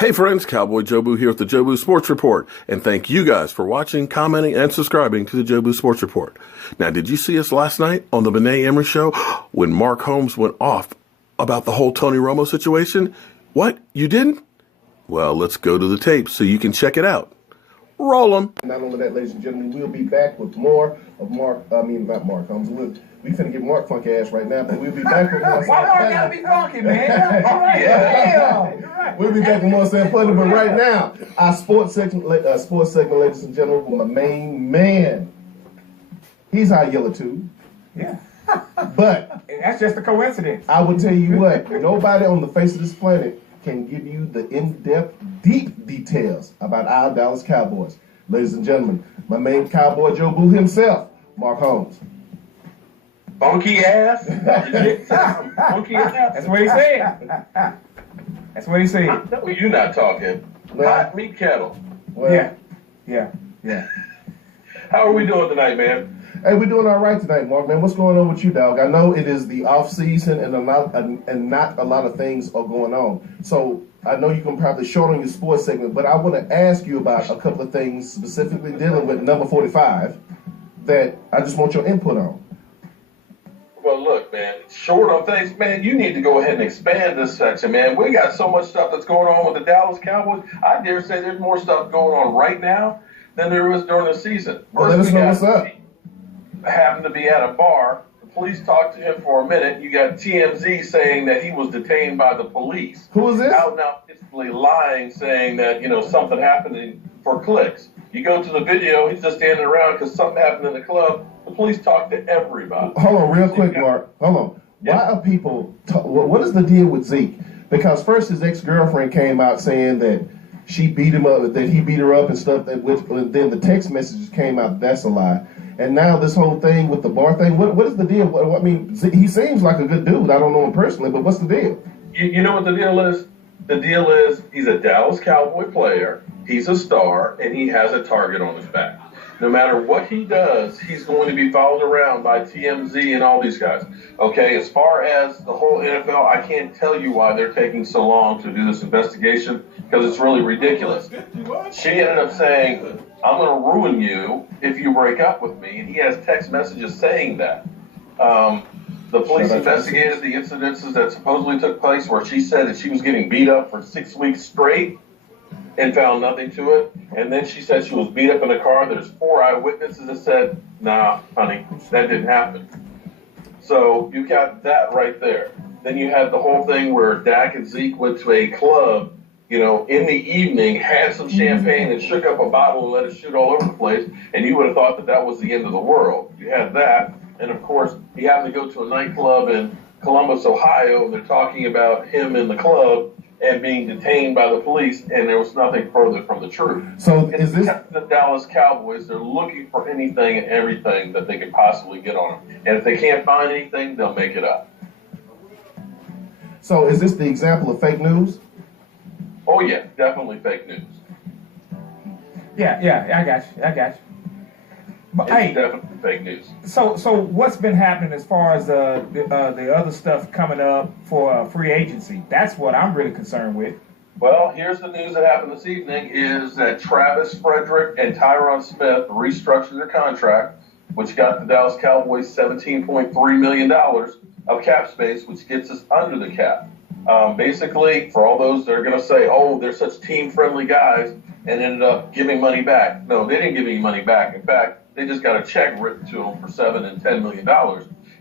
Hey friends, Cowboy Jobu here with the Jobu Sports Report, and thank you guys for watching, commenting, and subscribing to the Jobu Sports Report. Now, did you see us last night on the Benet Embry Show when Mark Holmes went off about the whole Tony Romo situation? What? You didn't? Well, let's go to the tape so you can check it out. Roll 'em. Not only that, ladies and gentlemen, we'll be back with more of not Mark Holmes. We finna get Mark funky ass right now, but we'll be back with more. Why Mark gotta be funky, man? All right, yeah. We'll be back with more San Funny, but right now, our sports segment, ladies and gentlemen, with my main man. He's our yellow too. Yeah. But that's just a coincidence. I will tell you what, nobody on the face of this planet can give you the in-depth, deep details about our Dallas Cowboys. Ladies and gentlemen, my main Cowboy Jobu himself, Mark Holmes. Funky ass? Funky ass? That's what he said. That's what he said. No, you're not talking. Hot meat kettle. Well, Yeah. How are we doing tonight, man? Hey, we're doing all right tonight, Mark. Man, what's going on with you, dog? I know it is the off season and not a lot of things are going on. So I know you can probably short on your sports segment, but I want to ask you about a couple of things specifically dealing with number 45 that I just want your input on. Well, look, man, short on things, man, you need to go ahead and expand this section, man. We got so much stuff that's going on with the Dallas Cowboys. I dare say there's more stuff going on right now than there was during the season. Well, let us know what's up. Happened to be at a bar. The police talked to him for a minute. You got TMZ saying that he was detained by the police. Who is this? Out now basically lying, saying that, something happened for clicks. You go to the video, he's just standing around because something happened in the club. The police talked to everybody. Hold on, real quick, Mark. Hold on. Yeah. Why are people... what is the deal with Zeke? Because first his ex-girlfriend came out saying that she beat him up, that he beat her up and stuff, and then the text messages came out, that's a lie. And now this whole thing with the bar thing, what is the deal? I mean, he seems like a good dude. I don't know him personally, but what's the deal? You know what the deal is? The deal is he's a Dallas Cowboy player, he's a star, and he has a target on his back. No matter what he does, he's going to be followed around by TMZ and all these guys. Okay, as far as the whole NFL, I can't tell you why they're taking so long to do this investigation because it's really ridiculous. She ended up saying, I'm going to ruin you if you break up with me, and he has text messages saying that. The police investigated the incidences that supposedly took place where she said that she was getting beat up for 6 weeks straight and found nothing to it. And then she said she was beat up in a car. There's 4 eyewitnesses that said, nah, honey, that didn't happen. So you got that right there. Then you had the whole thing where Dak and Zeke went to a club, in the evening, had some champagne and shook up a bottle and let it shoot all over the place. And you would have thought that that was the end of the world. You had that. And of course, he happened to go to a nightclub in Columbus, Ohio, and they're talking about him in the club and being detained by the police, and there was nothing further from the truth. So is this the Dallas Cowboys? They're looking for anything and everything that they could possibly get on them, and if they can't find anything, they'll make it up. So is this the example of fake news? Oh yeah, definitely fake news. Yeah, I got you. But It's definitely fake news. So what's been happening as far as the other stuff coming up for free agency? That's what I'm really concerned with. Well, here's the news that happened this evening is that Travis Fredrick and Tyron Smith restructured their contract, which got the Dallas Cowboys $17.3 million of cap space, which gets us under the cap. Basically, for all those that are going to say, oh, they're such team-friendly guys, and ended up giving money back. No, they didn't give any money back. In fact, they just got a check written to them for $7 and $10 million,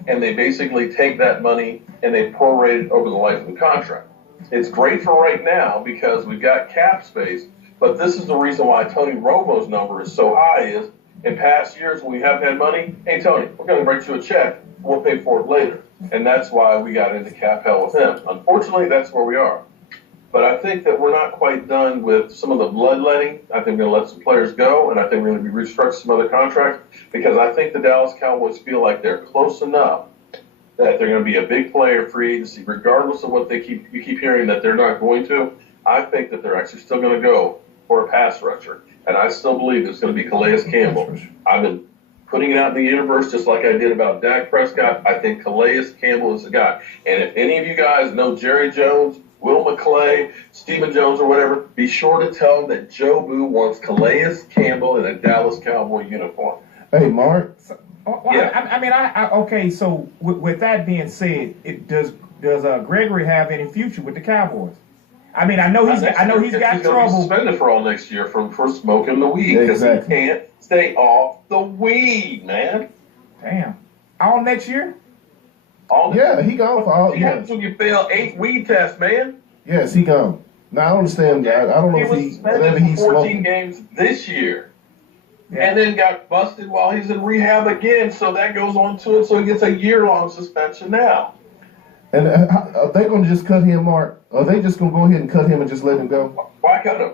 and they basically take that money and they prorate it over the life of the contract. It's great for right now because we've got cap space, but this is the reason why Tony Romo's number is so high is in past years when we haven't had money, hey, Tony, we're going to write you a check. We'll pay for it later. And that's why we got into cap hell with him. Unfortunately, that's where we are. But I think that we're not quite done with some of the bloodletting. I think we're going to let some players go, and I think we're going to be restructuring some other contracts because I think the Dallas Cowboys feel like they're close enough that they're going to be a big player free agency, regardless of what you keep hearing that they're not going to. I think that they're actually still going to go for a pass rusher, and I still believe it's going to be Calais Campbell. I've been putting it out in the universe just like I did about Dak Prescott. I think Calais Campbell is the guy. And if any of you guys know Jerry Jones, Will McClay, Stephen Jones, or whatever, be sure to tell them that Joe Boo wants Calais Campbell in a Dallas Cowboy uniform. Hey, Mark. Okay. So with that being said, does Gregory have any future with the Cowboys? I mean, I know he's got trouble. He's going to be suspended for all next year for smoking the weed because he can't stay off the weed, man. Damn. All next year? He gone for all. What happens when you fail 8 weed tests, man? Yes, he gone. Now I understand that. I don't know if he was suspended for 14 games this year, and then got busted while he's in rehab again. So that goes on to it. So he gets a year-long suspension now. And are they going to just cut him, Mark? Are they just going to go ahead and cut him and just let him go? Why cut him?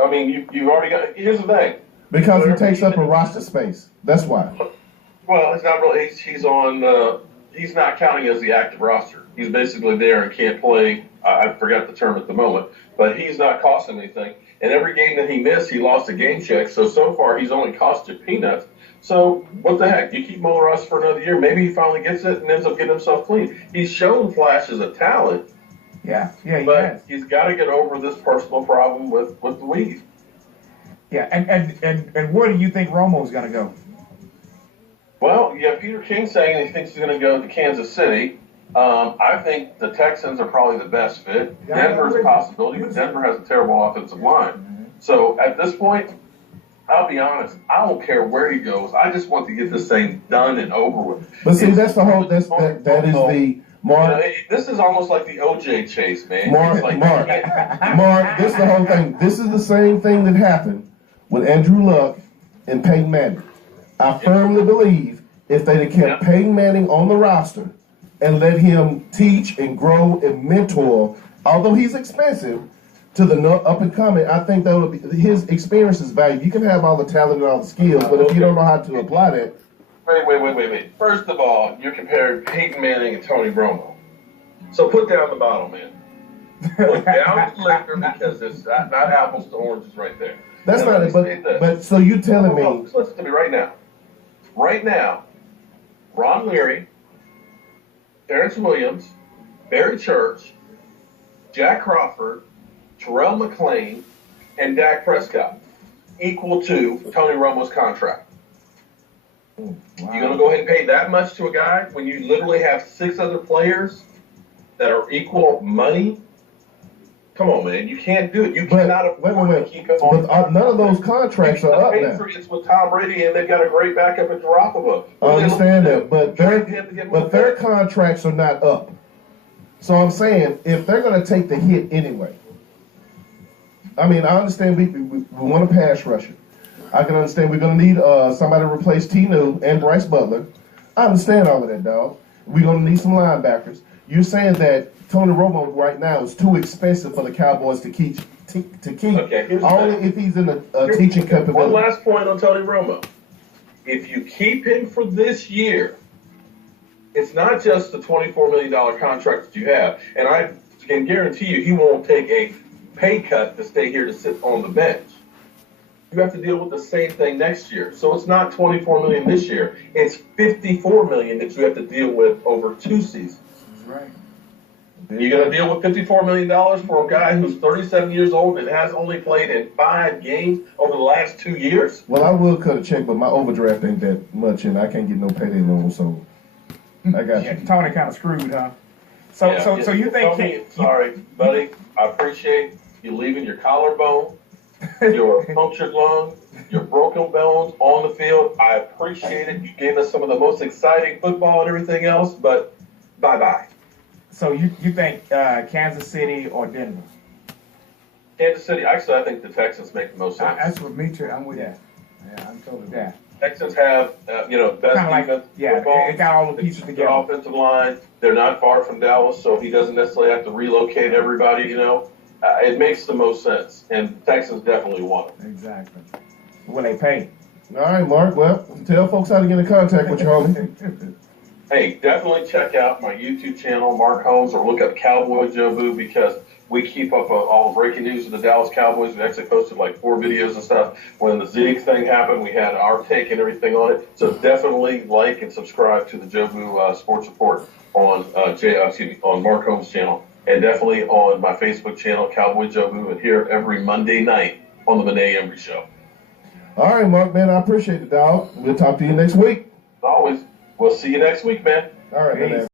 I mean, you've already got. Here's the thing. Because he takes up a roster space. That's why. Well, it's not really. He's on. He's not counting as the active roster. He's basically there and can't play. I forgot the term at the moment, but he's not costing anything. And every game that he missed, he lost a game check. So far, he's only costed peanuts. So what the heck? You keep him on the roster for another year. Maybe he finally gets it and ends up getting himself clean. He's shown flashes of talent. But he's got to get over this personal problem with the weed. Yeah, and where do you think Romo's going to go? Well, you have Peter King saying he thinks he's going to go to Kansas City. I think the Texans are probably the best fit. Denver's a possibility, but Denver has a terrible offensive line. So at this point, I'll be honest, I don't care where he goes. I just want to get this thing done and over with. But see, that's the whole. That is the Mark. This is almost like the OJ chase, man. Mark, Mark. This is the whole thing. This is the same thing that happened with Andrew Luck and Peyton Manning. I firmly believe if they'd have kept Peyton Manning on the roster and let him teach and grow and mentor, although he's expensive, to the up and coming, I think that would be his experience is valuable. You can have all the talent and all the skills, but if you don't know how to apply that. Wait. First of all, you're comparing Peyton Manning and Tony Romo. So put down the bottle, man. Put down the liquor because it's not apples to oranges right there. That's not it, but so you telling me. Listen to me right now. Right now, Ron Leary, Terrence Williams, Barry Church, Jack Crawford, Terrell McClain, and Dak Prescott equal to Tony Romo's contract. Wow. You're going to go ahead and pay that much to a guy when you literally have 6 other players that are equal money? Come on, man. You can't do it. You cannot afford to keep him on. But none of those contracts are up now. Patriots with Tom Brady, and they've got a great backup in Garoppolo. I understand that, but their contracts are not up. So I'm saying, if they're going to take the hit anyway, I mean, I understand we want a pass rusher. I can understand we're going to need somebody to replace Tino and Bryce Butler. I understand all of that, dog. We're going to need some linebackers. You're saying that Tony Romo right now is too expensive for the Cowboys to keep. Okay, only if he's in a teaching capability. One last point on Tony Romo. If you keep him for this year, it's not just the $24 million contract that you have. And I can guarantee you he won't take a pay cut to stay here to sit on the bench. You have to deal with the same thing next year. So it's not $24 million this year. It's $54 million that you have to deal with over 2 seasons. That's right. You're going to deal with $54 million for a guy who's 37 years old and has only played in 5 games over the last 2 years? Well, I will cut a check, but my overdraft ain't that much, and I can't get no payday loan, so I got you. Tony kind of screwed, huh? So you think... Sorry, buddy. I appreciate you leaving your collarbone, your punctured lung, your broken bones on the field. I appreciate it. You gave us some of the most exciting football and everything else, but bye-bye. So you think Kansas City or Denver? Kansas City. Actually, I think the Texans make the most sense. That's what me too. I'm with that. Yeah, I'm totally with that. Texans have, best defense. Football. It got all the pieces together. Offensive line. They're not far from Dallas, so he doesn't necessarily have to relocate everybody. It makes the most sense, and Texans definitely want it. Exactly. Will they pay? All right, Mark. Well, tell folks how to get in contact with you, homie. Hey, definitely check out my YouTube channel, Mark Holmes, or look up Cowboy Joe Boo, because we keep up all the breaking news of the Dallas Cowboys. We actually posted like 4 videos and stuff. When the Zeke thing happened, we had our take and everything on it. So definitely like and subscribe to the Joe Boo Sports Report on on Mark Holmes' channel. and definitely on my Facebook channel, Cowboy Jobu, and here every Monday night on the Benet Embry Show. All right, Mark, man, I appreciate it, dog. We'll talk to you next week. As always, we'll see you next week, man. All right, man.